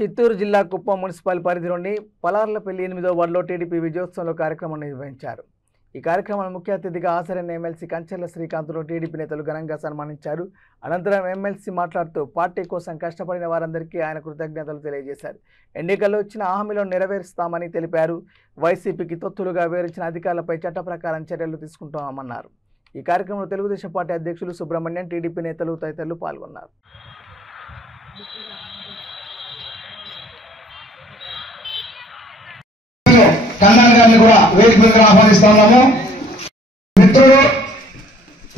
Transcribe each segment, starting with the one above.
చిత్తూరు జిల్లా కుప్పం మున్సిపల్ పరిధిలోని పలార్లపల్లి 8వ వార్డులో టీడీపీ విజయోత్సవంలో కార్యక్రమం నిర్వహించారు. ఈ కార్యక్రమాన్ని ముఖ్య అతిథిగా హాజరైన ఎమ్మెల్సీ కంచెల శ్రీకాంత్ను టీడీపీ నేతలు ఘనంగా సన్మానించారు. అనంతరం ఎమ్మెల్సీ మాట్లాడుతూ పార్టీ కోసం కష్టపడిన వారందరికీ ఆయన కృతజ్ఞతలు తెలియజేశారు. ఎన్నికల్లో ఇచ్చిన హామీలను నెరవేరుస్తామని తెలిపారు. వైసీపీకి తొత్తులుగా వివరించిన అధికారులపై చట్ట ప్రకారం చర్యలు తీసుకుంటామన్నారు. ఈ కార్యక్రమంలో తెలుగుదేశం పార్టీ అధ్యక్షులు సుబ్రహ్మణ్యం, టీడీపీ నేతలు తదితరులు పాల్గొన్నారు. కన్నాన్ గారిని కూడా వేదిక మీద ఆహ్వానిస్తున్నాము. మిత్రుడు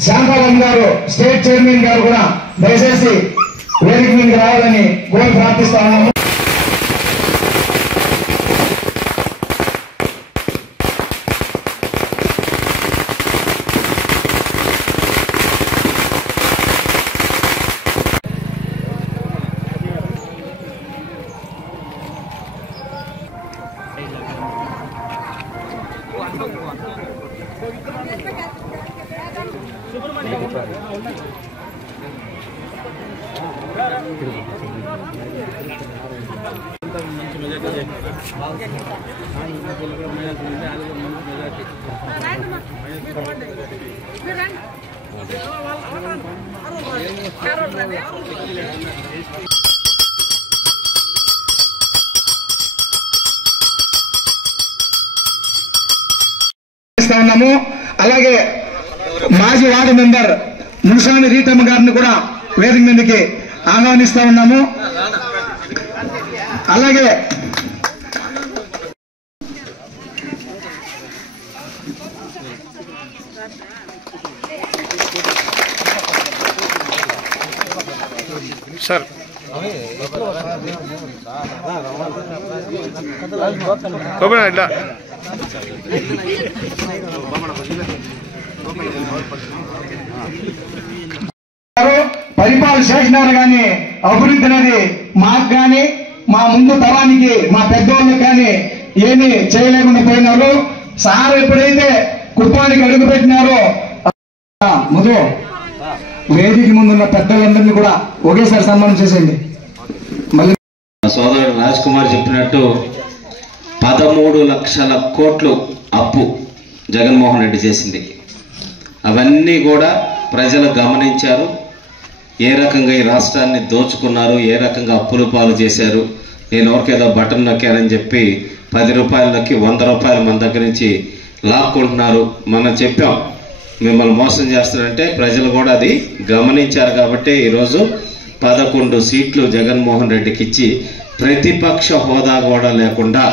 శాంతారాం గారు, స్టేట్ చైర్మన్ గారు కూడా దయచేసి వేదిక మీదకి రావాలని కోరి ప్రార్థిస్తా ఉన్నాము. అలాగే మాజీ వార్డు మెంబర్ మున్సామి రీతమ్మ గారిని కూడా వేదిక మీదకి ఆహ్వానిస్తా ఉన్నాము. అలాగే సార్ పరిపాలన చేసినారు కానీ అభివృద్ధి అనేది మాకు కానీ మా ముందు తరానికి మా పెద్దవాళ్ళకి కానీ ఏమీ చేయలేకుండా పోయినారు. సార్ ఎప్పుడైతే కుటుంబానికి అడుగు పెట్టినారో ముందు వేదిక ముందున్న పెద్దలందరినీ కూడా ఒకేసారి సన్మానం చేసేయండి. మళ్ళీ సోదరుడు రాజ్ కుమార్ చెప్పినట్టు 13 లక్షల కోట్లు అప్పు జగన్మోహన్ రెడ్డి చేసింది. అవన్నీ కూడా ప్రజలు గమనించారు. ఏ రకంగా ఈ రాష్ట్రాన్ని దోచుకున్నారు, ఏ రకంగా అప్పుల పాలు చేశారు. నేను ఎవరికేదో బటన్ నొక్కారని చెప్పి 10 రూపాయలకి 100 రూపాయలు మన దగ్గర నుంచి లాక్కుంటున్నారు. మనం చెప్పాం మిమ్మల్ని మోసం చేస్తారంటే ప్రజలు కూడా అది గమనించారు. కాబట్టి ఈరోజు 11 సీట్లు జగన్మోహన్ రెడ్డికి ఇచ్చి ప్రతిపక్ష హోదా కూడా లేకుండా,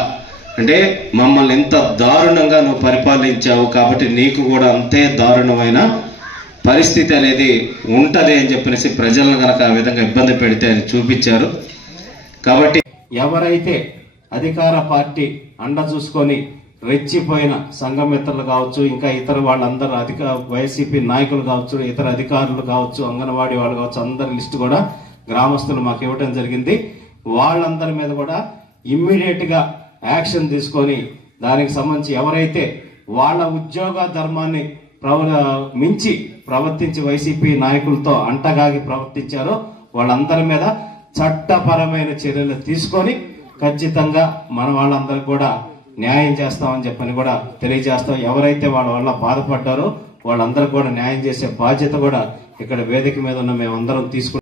అంటే మమ్మల్ని ఇంత దారుణంగా నువ్వు పరిపాలించావు కాబట్టి నీకు కూడా అంతే దారుణమైన పరిస్థితి అనేది ఉంటుంది అని చెప్పేసి ప్రజలను కనుక ఆ విధంగా ఇబ్బంది పెడితే అని చూపించారు. కాబట్టి ఎవరైతే అధికార పార్టీ అండ చూసుకొని రెచ్చిపోయిన సంఘమిత్రులు కావచ్చు, ఇంకా ఇతర వాళ్ళందరూ వైసీపీ నాయకులు కావచ్చు, ఇతర అధికారులు కావచ్చు, అంగన్వాడీ వాళ్ళు కావచ్చు, అందరి లిస్టు కూడా గ్రామస్తులు మాకు ఇవ్వడం జరిగింది. వాళ్ళందరి మీద కూడా ఇమ్మీడియట్ గా యాక్షన్ తీసుకొని దానికి సంబంధించి ఎవరైతే వాళ్ళ ఉద్యోగ ధర్మాన్ని మించి ప్రవర్తించి వైసీపీ నాయకులతో అంటగాగి ప్రవర్తించారో వాళ్ళందరి మీద చట్టపరమైన చర్యలు తీసుకొని ఖచ్చితంగా మన వాళ్ళందరికీ కూడా న్యాయం చేస్తామని చెప్పని కూడా తెలియజేస్తాం. ఎవరైతే వాళ్ళ వల్ల బాధపడ్డారో వాళ్ళందరూ కూడా న్యాయం చేసే బాధ్యత కూడా ఇక్కడ వేదిక మీద ఉన్న మేమందరం తీసుకుంటాం.